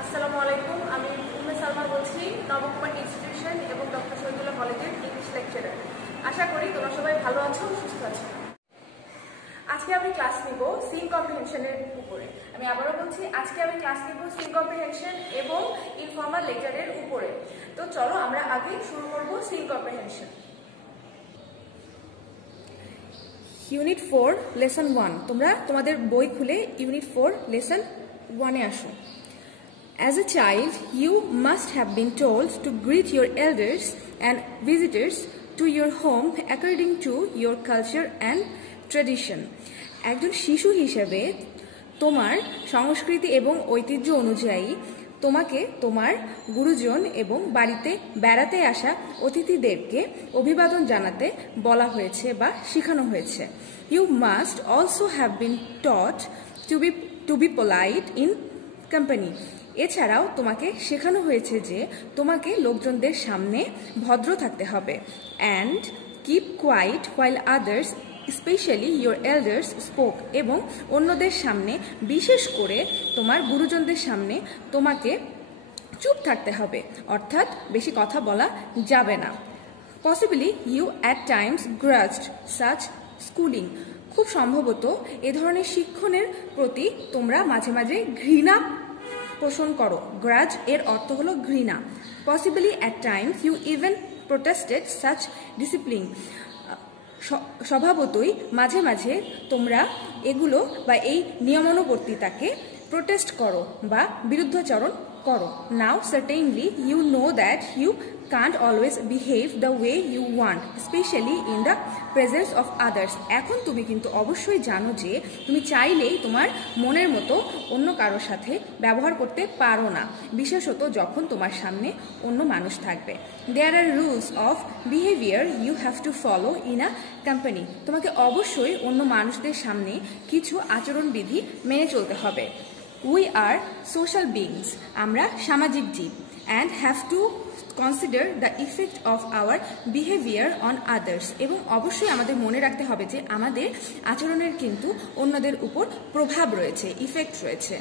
আসসালামু আলাইকুম। আমি উম্মে সালমা বলছি, নবকুমার ইনস্টিটিউশন এবং ডক্টর শহীদুল্লাহ কলেজের ইংলিশ লেকচারার। আশা করি তোমরা সবাই ভালো আছো, সুস্থ আছো। আজকে আমি ক্লাস নিব সিন কম্প্রিহেনশনের উপরে। আমি আবারও বলছি, আজকে আমি ক্লাস নিব সিন কম্প্রিহেনশন এবং ইনফর্মাল লেটারের উপরে। তো চলো আমরা আগে শুরু করব সিন কম্প্রিহেনশন। Unit 4 lesson 1। তোমরা তোমাদের বই খুলে ইউনিট 4 লেসন 1-এ আসো। As a child, you must have been told to greet your elders and visitors to your home according to your culture and tradition. একজন শিশু হিসেবে তোমার সংস্কৃতি এবং ঐতিহ্য অনুযায়ী তোমাকে তোমার গুরুজন এবং বাড়িতে বেড়াতে আসা অতিথিদেরকে অভিবাদন জানাতে বলা হয়েছে বা শেখানো হয়েছে। You must also have been taught to be polite in company. এছাড়াও তোমাকে শেখানো হয়েছে যে তোমাকে লোকজনদের সামনে ভদ্র থাকতে হবে। And keep quiet while others specially your elders spoke. এবং অন্যদের সামনে, বিশেষ করে তোমার গুরুজনদের সামনে তোমাকে চুপ থাকতে হবে, অর্থাৎ বেশি কথা বলা যাবে না। Possibly you at times grudged such schooling. খুব সম্ভবত এ ধরনের শিক্ষণের প্রতি তোমরা মাঝে মাঝে ঘৃণা পোষণ করো। গ্রাজ এর অর্থ হলো ঘৃণা। Possibly at times you even protested such discipline. স্বভাবতই মাঝে মাঝে তোমরা এগুলো বা এই নিয়মানুবর্তিতাকে প্রোটেস্ট করো বা বিরুদ্ধাচরণ করো। Now certainly you know that you can't always behave the way you want, especially in the presence of others. এখন তুমি কিন্তু অবশ্যই জানো যে তুমি চাইলেই তোমার মনের মতো অন্য কারোর সাথে ব্যবহার করতে পারো না, বিশেষত যখন তোমার সামনে অন্য মানুষ থাকবে। There are rules of behavior you have to follow in a company. তোমাকে অবশ্যই অন্য মানুষদের সামনে কিছু আচরণবিধি মেনে চলতে হবে। We are social beings. আমরা সামাজিক জীব and have to consider the effect of our behavior on others. এবং অবশ্যই আমাদের মনে রাখতে হবে যে আমাদের আচরণের কিন্তু অন্যদের উপর প্রভাব রয়েছে, ইফেক্ট রয়েছে।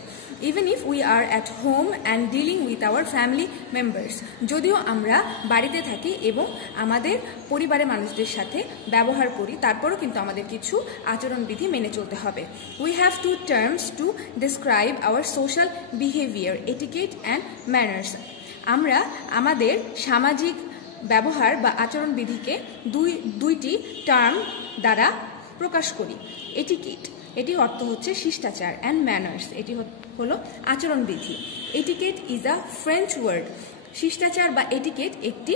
Even if we are at home and dealing with our family members. যদিও আমরা বাড়িতে থাকি এবং আমাদের পরিবারের মানুষদের সাথে ব্যবহার করি, তারপরও কিন্তু আমাদের কিছু আচরণবিধি মেনে চলতে হবে। We have two terms to describe our social behavior: etiquette and manners. আমরা আমাদের সামাজিক ব্যবহার বা আচরণবিধিকে দুইটি টার্ম দ্বারা প্রকাশ করি। এটিকেট, এটি অর্থ হচ্ছে শিষ্টাচার, অ্যান্ড ম্যানার্স, এটি হলো আচরণবিধি। Etiquette is a French word. শিষ্টাচার বা এটিকেট একটি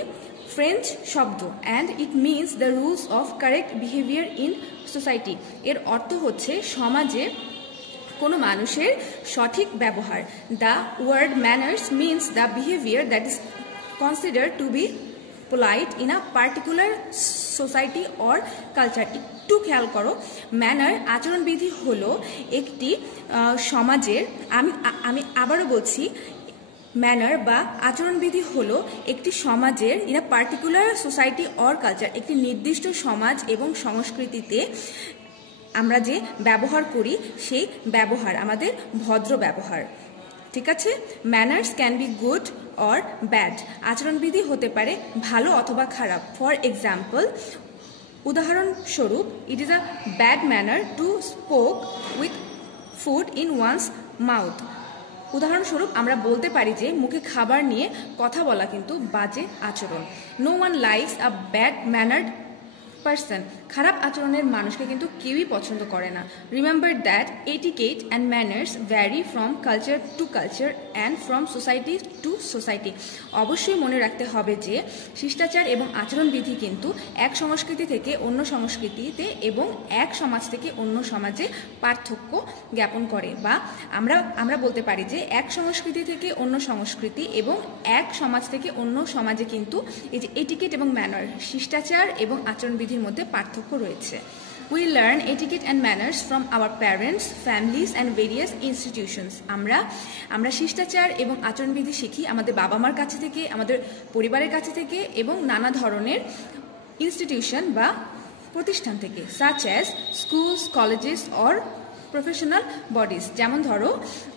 ফ্রেঞ্চ শব্দ। And it means the rules of correct behaviour in society. এর অর্থ হচ্ছে সমাজে কোনো মানুষের সঠিক ব্যবহার। The word manners means the behaviour that is consider to be polite in a particular society or culture. একটু খেয়াল করো, ম্যানার আচরণবিধি হলো একটি সমাজের, আমি আবারও বলছি, ম্যানার বা আচরণবিধি হলো একটি সমাজের in a particular society or culture, একটি নির্দিষ্ট সমাজ এবং সংস্কৃতিতে আমরা যে ব্যবহার করি সেই ব্যবহার আমাদের ভদ্র ব্যবহার। ঠিক আছে? Manners can be good or bad. আচরণবিধি হতে পারে ভালো অথবা খারাপ। ফর এক্সাম্পল, উদাহরণস্বরূপ, it is a bad manner to spoke with food in one's mouth. উদাহরণস্বরূপ আমরা বলতে পারি যে মুখে খাবার নিয়ে কথা বলা কিন্তু বাজে আচরণ। No one likes a bad mannered person. খারাপ আচরণের মানুষকে কিন্তু কেউই পছন্দ করে না। Remember that etiquette and manners vary from culture to culture and from society to society. অবশ্যই মনে রাখতে হবে যে শিষ্টাচার এবং আচরণবিধি কিন্তু এক সংস্কৃতি থেকে অন্য সংস্কৃতিতে এবং এক সমাজ থেকে অন্য সমাজে পার্থক্য জ্ঞাপন করে। বা আমরা বলতে পারি যে এক সংস্কৃতি থেকে অন্য সংস্কৃতি এবং এক সমাজ থেকে অন্য সমাজে কিন্তু এই যে এটিকেট এবং ম্যানার, শিষ্টাচার এবং আচরণবিধির মধ্যে পার্থক্য রয়েছে। We learn etiquette and manners from our parents, families and various institutions. আমরা শিষ্টাচার এবং আচরণবিধি শিখি আমাদের বাবা মার কাছে থেকে, আমাদের পরিবারের কাছে থেকে এবং নানা ধরনের ইনস্টিটিউশন বা প্রতিষ্ঠান থেকে, such as schools, colleges or professional bodies, যেমন ধরো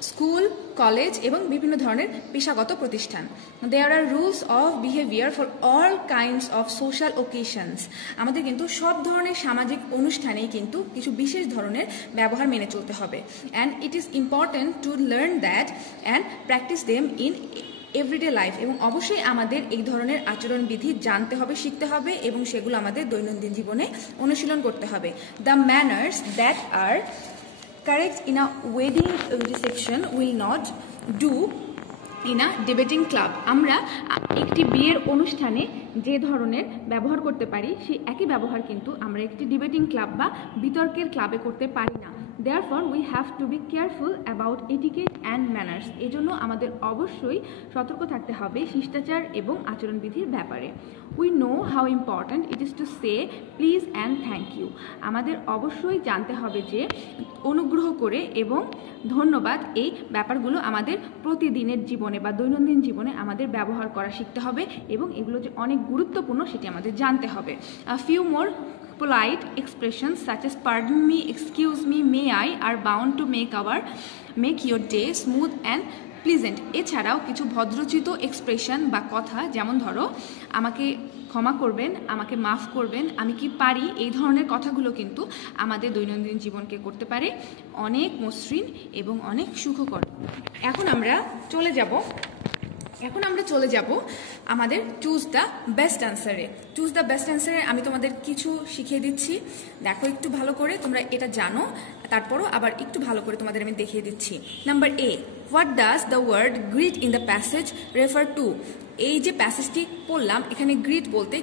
স্কুল, কলেজ এবং বিভিন্ন ধরনের পেশাগত প্রতিষ্ঠান। There are rules of behaviour for all kinds of social occasions. আমাদের কিন্তু সব ধরনের সামাজিক অনুষ্ঠানেই কিন্তু কিছু বিশেষ ধরনের ব্যবহার মেনে চলতে হবে। And it is important to learn that and practise them in everyday life. এবং অবশ্যই আমাদের এই ধরনের আচরণবিধি জানতে হবে, শিখতে হবে এবং সেগুলো আমাদের দৈনন্দিন জীবনে অনুশীলন করতে হবে। The manners that are correct in a wedding reception will not do in a debating club. আমরা একটি বিয়ের অনুষ্ঠানে যে ধরনের ব্যবহার করতে পারি সেই একই ব্যবহার কিন্তু আমরা একটি ডিবেটিং ক্লাব বা বিতর্কের ক্লাবে করতে পারি না। Therefore, we have to be careful about etiquette and manners. এজন্য আমাদের অবশ্যই সতর্ক থাকতে হবে শিষ্টাচার এবং আচরণবিধির ব্যাপারে। We know how important it is to say please and thank you. আমাদের অবশ্যই জানতে হবে যে অনুগ্রহ করে এবং ধন্যবাদ এই ব্যাপারগুলো আমাদের প্রতিদিনের জীবনে বা দৈনন্দিন জীবনে আমাদের ব্যবহার করা শিখতে হবে এবং এগুলো যে অনেক গুরুত্বপূর্ণ সেটি আমাদের জানতে হবে। A few more polite expressions such as pardon me, excuse me, may I are bound to make your day smooth and pleasant. এছাড়াও কিছু ভদ্রচিত এক্সপ্রেশন বা কথা, যেমন ধরো আমাকে ক্ষমা করবেন, আমাকে মাফ করবেন, আমি কি পারি, এই ধরনের কথাগুলো কিন্তু আমাদের দৈনন্দিন জীবনকে করতে পারে অনেক মসৃণ এবং অনেক সুখকর। এখন আমরা চলে যাব আমাদের চুজ দ্য বেস্ট অ্যান্সারে। চুজ দ্য বেস্ট অ্যান্সারে আমি তোমাদের কিছু শিখিয়ে দিচ্ছি, দেখো একটু ভালো করে, তোমরা এটা জানো, তারপরও আবার একটু ভালো করে তোমাদের আমি দেখিয়ে দিচ্ছি। Number A, what does the word greet in the passage refer to? এই যে প্যাসেজটি পড়লাম এখানে গ্রিট বলতে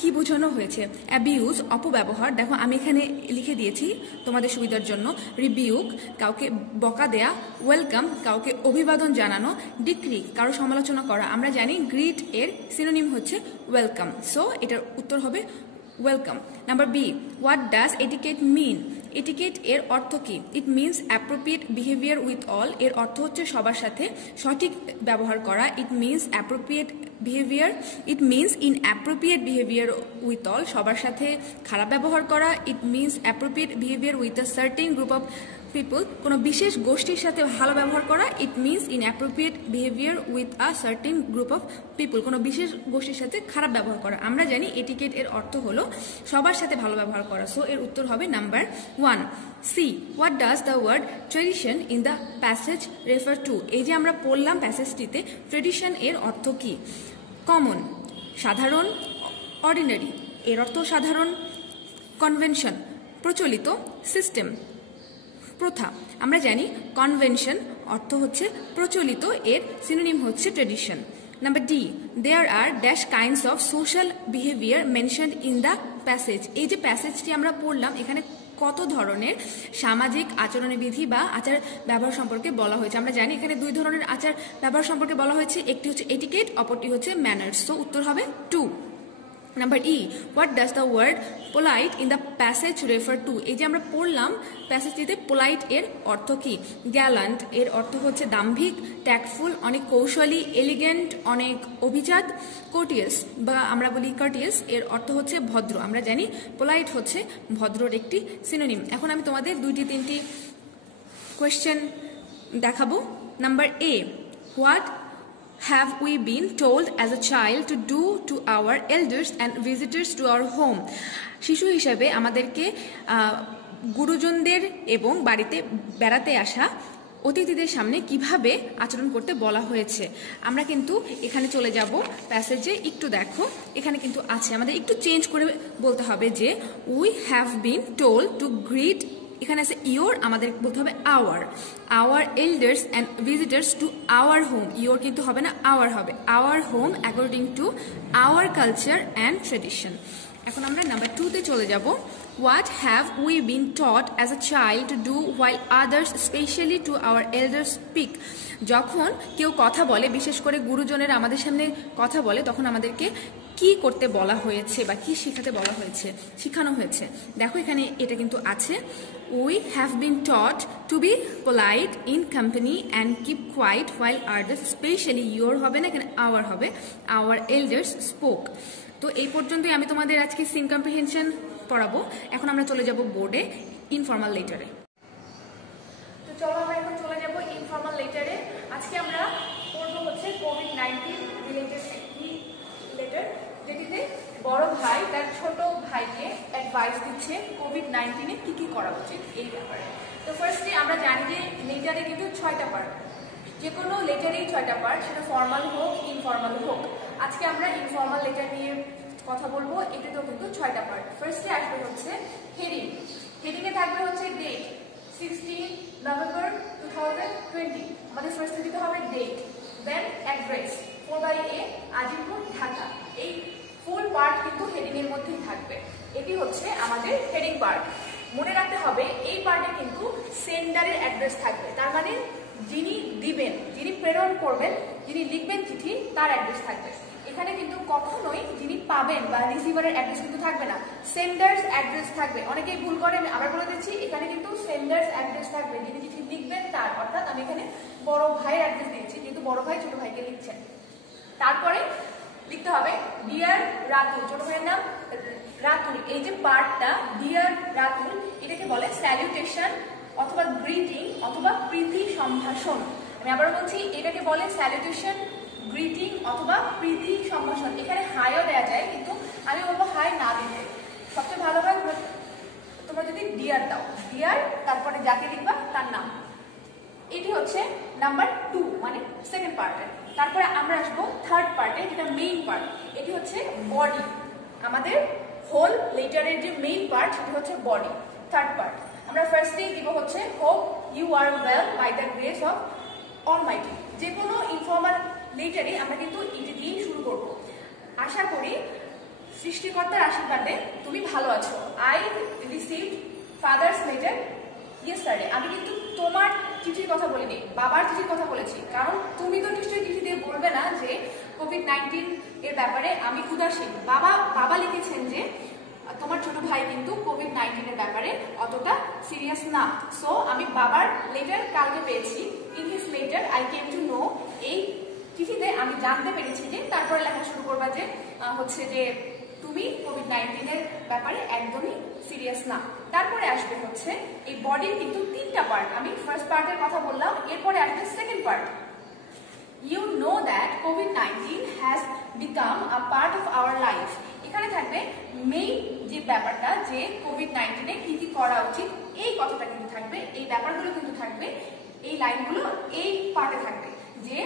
কি বোঝানো হয়েছে? অ্যাবিউজ, অপব্যবহার, দেখো আমি এখানে লিখে দিয়েছি তোমাদের সুবিধার জন্য। রিবিউক, কাউকে বকা দেয়া। ওয়েলকাম, কাউকে অভিবাদন জানানো। ডিক্রি, কারো সমালোচনা করা। আমরা জানি গ্রিট এর সিনোনিম হচ্ছে ওয়েলকাম, সো এটার উত্তর হবে welcome. Number B, what does etiquette mean? Etiquette এর অর্থ কি? It means appropriate behaviour with all. এর অর্থ হচ্ছে সবার সাথে সঠিক ব্যবহার করা। It means appropriate behaviour, it means inappropriate behaviour with all, সবার সাথে খারাপ ব্যবহার করা। It means appropriate behaviour with a certain group of people, কোনো বিশেষ গোষ্ঠীর সাথে ভালো ব্যবহার করা। It means inappropriate behaviour with a certain group of people, কোনো বিশেষ গোষ্ঠীর সাথে খারাপ ব্যবহার করা। আমরা জানি এটিকেট এর অর্থ হলো সবার সাথে ভালো ব্যবহার করা, সো এর উত্তর হবে number 1। C, what does the word tradition in the passage refer to? এই যে আমরা পড়লাম প্যাসেজটিতে, ট্রেডিশন এর অর্থ কি? কমন, সাধারণ। অর্ডিনারি, এর অর্থ সাধারণ। কনভেনশন, প্রচলিত। সিস্টেম, প্রথা। আমরা জানি কনভেনশন অর্থ হচ্ছে প্রচলিত, এর সিনোনিম হচ্ছে tradition. Number D, there are dash kinds of social behaviour mentioned in the passage. এই যে প্যাসেজটি আমরা পড়লাম এখানে কত ধরনের সামাজিক আচরণবিধি বা আচার ব্যবহার সম্পর্কে বলা হয়েছে? আমরা জানি এখানে দুই ধরনের আচার ব্যবহার সম্পর্কে বলা হয়েছে, একটি হচ্ছে এটিকেট, অপরটি হচ্ছে ম্যানার্স, সো উত্তর হবে 2। Number E, what does the word polite in the passage refer to? এই যে আমরা পড়লাম প্যাসেজটিতে, পোলাইট এর অর্থ কি? গ্যালান্ট, এর অর্থ হচ্ছে দাম্ভিক। ট্যাক্টফুল, অনেক কৌশলী। এলিগেন্ট, অনেক অভিজাত। কোর্টিয়াস বা আমরা বলি কার্টিয়াস, এর অর্থ হচ্ছে ভদ্র। আমরা জানি পোলাইট হচ্ছে ভদ্রর একটি সিনোনিম। এখন আমি তোমাদের 2-3টি কোয়েশ্চেন দেখাবো। Number A, what have we been told as a child to do to our elders and visitors to our home? শিশু হিসেবে আমাদেরকে গুরুজনদের এবং বাড়িতে বেড়াতে আসা অতিথিদের সামনে কিভাবে আচরণ করতে বলা হয়েছে? আমরা কিন্তু এখানে চলে যাব প্যাসেজে, একটু দেখো এখানে কিন্তু আছে, আমাদের একটু চেঞ্জ করে বলতে হবে যে we have been told to greet, এখানে আছে ইয়োর, আমাদের বলতে হবে our elders and visitors to our home. Your কিন্তু হবে না, আওয়ার হবে। Our home according to our culture and tradition. এখন আমরা নাম্বার 2-তে চলে যাব। What have we been taught as a child to do while others specially to our elders speak? যখন কেউ কথা বলে, বিশেষ করে গুরুজনেরা আমাদের সামনে কথা বলে, তখন আমাদেরকে কি করতে বলা হয়েছে বা কি শেখাতে বলা হয়েছে, শেখানো হয়েছে? দেখো এখানে এটা কিন্তু আছে, we have been taught to be polite in company and keep quiet while others, specially your হবে না, এখানে আওয়ার হবে। Our elders spoke. তো এই পর্যন্তই আমি তোমাদের আজকে সিন কম্প্রিহেনশন পড়াবো। এখন আমরা চলে যাব বোর্ডে ইনফর্মাল লেটারে। চলো আমরা এখন চলে যাব ইনফর্মাল লেটারে। আজকে আমরা পড়বো হচ্ছে কোভিড-19 রিলেটেড একটি লেটার, যেটিতে বড় ভাই তার ছোট ভাইকে অ্যাডভাইস দিচ্ছে কোভিড-19 কি কি করা উচিত এই ব্যাপারে। তো ফার্স্টলি আমরা জানি যে লেটারে কিন্তু 6টা পার্ট, যে কোনো লেটারেই 6টা পার্ট, সেটা ফর্মাল হোক ইনফর্মাল হোক। আজকে আমরা ইনফর্মাল লেটার নিয়ে কথা বলবো, এটাতেও কিন্তু 6টা পার্ট। ফার্স্টে আসবে হচ্ছে হেডিং। হেডিংয়ে থাকবে হচ্ছে ডেট 16 নভেম্বর 2020, আমাদের ফার্স্টে দিতে হবে ডেট। দেন অ্যাড্রেস 4/A আজিমপুর ঢাকা। এই ফুল পার্ট কিন্তু হেডিং এর মধ্যেই থাকবে। এটি হচ্ছে আমাদের হেডিং পার্ট। মনে রাখতে হবে এই পার্টে কিন্তু সেন্ডারের অ্যাড্রেস থাকবে, তার মানে যিনি দিবেন, যিনি প্রেরণ করবেন, যিনি লিখবেন চিঠি, তার অ্যাড্রেস থাকবে। এখানে কিন্তু কখনোই যিনি পাবেন বা রিসিভারের অ্যাড্রেস কিন্তু থাকবে না, সেন্ডার্স অ্যাড্রেস থাকবে। অনেকেই ভুল করে, আমি আবার বলে দিচ্ছি, এখানে কিন্তু সেন্ডার্স অ্যাড্রেস থাকবে, যিনি চিঠি লিখবেন তার। অর্থাৎ আমি এখানে বড় ভাইয়ের অ্যাড্রেস দিয়েছি, যেহেতু বড় ভাই ছোট ভাইকে লিখছেন। তারপরে লিখতে হবে ডিয়ার রাতুল, ছোট ভাইয়ের নাম রাতুল। এই যে পার্টটা ডিয়ার রাতুল, এটাকে বলে স্যালুটেশন অথবা গ্রিটিং অথবা প্রীতি সম্ভাষণ। আমি আবার বলছি, এটাকে বলে স্যালুটেশন, গ্রিটিং অথবা প্রীতি সম্ভাষণ। এখানে হাইও দেওয়া যায়, কিন্তু আমি বলবো হাই না দিতে, সবচেয়ে ভালো হয় তোমরা যদি ডিয়ার দাও, ডিয়ার তারপরে যাকে লিখবা তার নাম। এটি হচ্ছে নাম্বার 2, মানে সেকেন্ড পার্টে। তারপরে আমরা আসবো থার্ড পার্টে, যেটা মেইন পার্ট। এটি হচ্ছে বডি। আমাদের হোল লেটারের যে মেইন পার্ট সেটি হচ্ছে বডি, থার্ড পার্ট। আমরা ফার্স্টেই দিব হচ্ছে hope you are well by the grace of almighty. যে কোনো ইনফর্মাল লেটারে আমরা কিন্তু এটি দিয়েই শুরু করব। আশা করি সৃষ্টিকর্তার আশীর্বাদে তুমি ভালো আছো। I received father's letter yesterday. আমি কিন্তু তোমার চিঠির কথা বলিনি, বাবার চিঠির কথা বলেছি, কারণ তুমি তো নিশ্চয়ই চিঠি দিয়ে বলবে না যে কোভিড-19 এর ব্যাপারে আমি উদাসীন। বাবা লিখেছেন যে তোমার ছোট ভাই কিন্তু কোভিড-19 এর ব্যাপারে অতটা সিরিয়াস না। সো আমি বাবার লেটার কালকে পেয়েছি। In his letter I came to know, এই চিঠিতে আমি জানতে পেরেছি যে, তারপরে লেখা শুরু করবা যে হচ্ছে যে তুমি কোভিড-19 এর ব্যাপারে একদমই সিরিয়াস না। তারপরে আসবে হচ্ছে এই বডির কিন্তু 3টা পার্ট। আমি ফার্স্ট পার্টের কথা বললাম, এরপরে আসবে second part. You know that COVID-19 has become a part of our life. এখানে থাকবে মেইন যে ব্যাপারটা, যে কোভিড-19 এ কি কি করা উচিত, এই কথাটা কিন্তু থাকবে, এই ব্যাপারগুলো কিন্তু থাকবে, এই লাইনগুলো এই পার্টে থাকবে। যে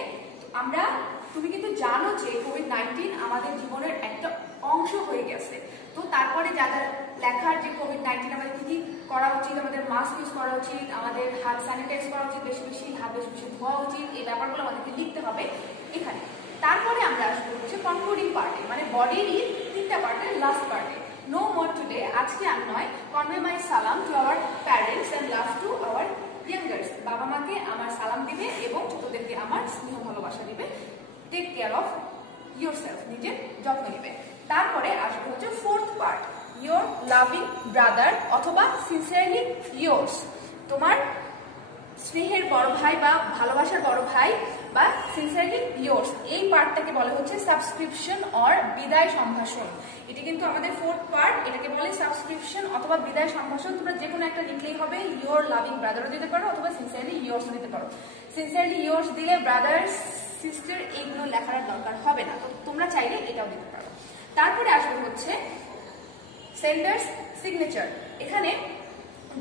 তুমি কিন্তু জানো যে কোভিড-19 আমাদের জীবনের একটা অংশ হয়ে গেছে। তো তারপরে যাদের লেখার যে কোভিড-19 আমাদের কি কি করা উচিত, আমাদের মাস্ক ইউজ করা উচিত, আমাদের হাত স্যানিটাইজ করা উচিত, বেশি বেশি হাত বেশি বেশি ধোয়া উচিত, এই ব্যাপারগুলো আমাদেরকে লিখতে হবে এখানে। তারপরে আমরা আসবো হচ্ছে কনক্লুডিং পার্টে, মানে বডিরই 3টা পার্টের লাস্ট পার্টে। নো মোর টুডে, আজকে আর নয়, কনভে মাই সালাম to our parents and love to our youngers. বাবা মাকে আমার সালাম দিবে এবং ছোটদেরকে আমার স্নেহ ভালোবাসা দিবে। টেক কেয়ার অফ ইয়োরসেলফ, নিজের যত্ন নেবে। তারপরে আসবে হচ্ছে fourth part, your loving brother অথবা সিনসিয়ারলি ইয়োর্স, তোমার স্নেহের বড় ভাই বা ভালোবাসার বড় ভাই বা সিনসিয়ারলি ইয়োর্স। এই পার্টটাকে বলে হচ্ছে সাবস্ক্রিপশন অর বিদায় সম্ভাষণ। এটি কিন্তু আমাদের ফোর্থ পার্ট, এটাকে বলে সাবস্ক্রিপশন অথবা বিদায় সম্ভাষণ। তোমরা যে কোনো একটা লিখলেই হবে, ইয়োর লাভিং ব্রাদারও দিতে পারো অথবা সিনসিয়ারলি ইয়োর্সও দিতে পারো। সিনসিয়ারলি ইয়োর্স দিলে ব্রাদার সিস্টার এইগুলো লেখার দরকার হবে না, তো তোমরা চাইলে এটাও দিতে পারো। তারপরে আসবে হচ্ছে সেন্ডার্স সিগনেচার। এখানে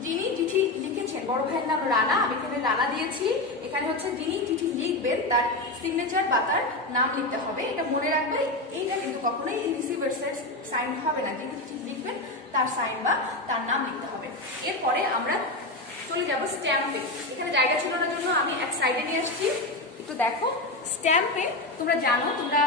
যিনি চিঠি লিখেছেন, বড় ভাইয়ের নাম রানা, আমি এখানে রানা দিয়েছি। এখানে হচ্ছে যিনি চিঠি লিখবেন তার সিগনেচার বা তার নাম লিখতে হবে। এটা মনে রাখবে, এইটা কিন্তু কখনোই রিসিভার সাইন হবে না, যিনি চিঠি লিখবেন তার সাইন বা তার নাম লিখতে হবে। এরপরে আমরা চলে যাব স্ট্যাম্পে। এখানে জায়গা ছিল না জন্য আমি এক সাইডে নিয়ে আসছি, একটু দেখো। স্ট্যাম্পে তোমরা জানো, তোমরা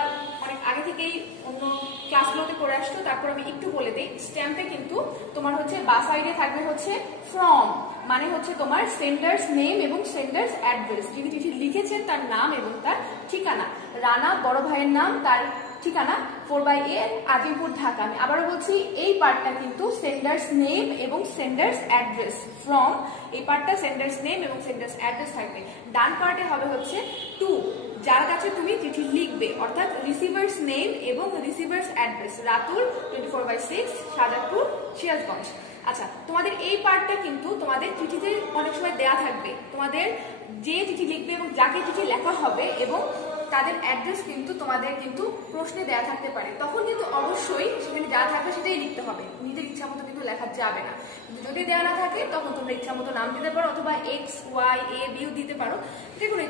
অনেক আগে থেকেই অন্য ক্লাসগুলোতে করে আসছো, তারপর আমি একটু বলে দিই। স্ট্যাম্পে কিন্তু তোমার হচ্ছে বা সাইডে থাকবে হচ্ছে ফ্রম, মানে হচ্ছে তোমার সেন্ডার্স নেম এবং সেন্ডার্স অ্যাড্রেস, যিনি চিঠি লিখেছেন তার নাম এবং তার ঠিকানা। রানা বড় ভাইয়ের নাম, তার ঠিকানা 4/A আজিমপুর ঢাকা। আমি আবারও বলছি, এই পার্টটা কিন্তু সেন্ডার্স নেম এবং সেন্ডার্স অ্যাড্রেস। ফ্রম এই পার্টটা সেন্ডার্স নেম এবং সেন্ডার্স অ্যাড্রেস থাকবে। ডান পার্টে হবে হচ্ছে টু, যার কাছে তুমি চিঠি লিখবে, অর্থাৎ রিসিভার্স নেম এবং রিসিভার্স অ্যাড্রেস। রাতুল 24/6 সাজাদপুর সিরাজগঞ্জ। আচ্ছা, তোমাদের এই পার্টটা কিন্তু তোমাদের চিঠিতে অনেক সময় দেয়া থাকবে, তোমাদের যে চিঠি লিখবে এবং যাকে চিঠি লেখা হবে এবং তাদের অ্যাড্রেস কিন্তু তোমাদের কিন্তু প্রশ্নে দেয়া থাকতে পারে, তখন কিন্তু অবশ্যই সেখানে যা থাকবে সেটাই লিখতে হবে, নিজের ইচ্ছা মতো কিন্তু লেখা যাবে না। কিন্তু যদি দেয়া না থাকে তখন তোমরা ইচ্ছা মতো নাম দিতে পারো, অথবা এক্স ওয়াই এ বিও দিতে পারো, যে কোনো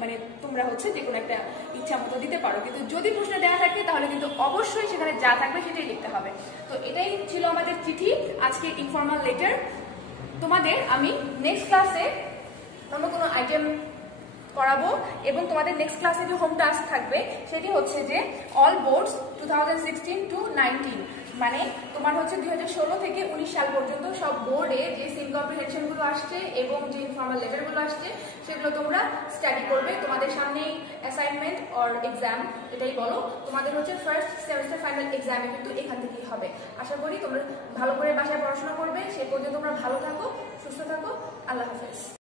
মানে তোমরা হচ্ছে যে কোনো একটা ইচ্ছা মতো দিতে পারো। কিন্তু যদি প্রশ্নে দেওয়া থাকে তাহলে কিন্তু অবশ্যই সেখানে যা থাকবে সেটাই লিখতে হবে। তো এটাই ছিল আমাদের চিঠি, আজকে ইনফর্মাল লেটার। তোমাদের আমি নেক্সট ক্লাসে অন্য কোনো আইটেম করাবো, এবং তোমাদের নেক্সট ক্লাসে যে হোম টাস্ক থাকবে সেটি হচ্ছে যে অল বোর্ডস 2016 to 19, মানে তোমার হচ্ছে 2016 থেকে 19 সাল পর্যন্ত সব বোর্ডে যে সিম কম্প্রিহেনশনগুলো আসছে এবং যে ইনফর্মাল লেভেলগুলো আসছে সেগুলো তোমরা স্টাডি করবে। তোমাদের সামনেই অ্যাসাইনমেন্ট অর এক্সাম, এটাই বলো, তোমাদের হচ্ছে ফার্স্ট সেমিস্টার ফাইনাল এক্সামে কিন্তু এখান থেকেই হবে। আশা করি তোমরা ভালো করে বাসায় পড়াশোনা করবে। সে পর্যন্ত তোমরা ভালো থাকো, সুস্থ থাকো, আল্লাহ হাফেজ।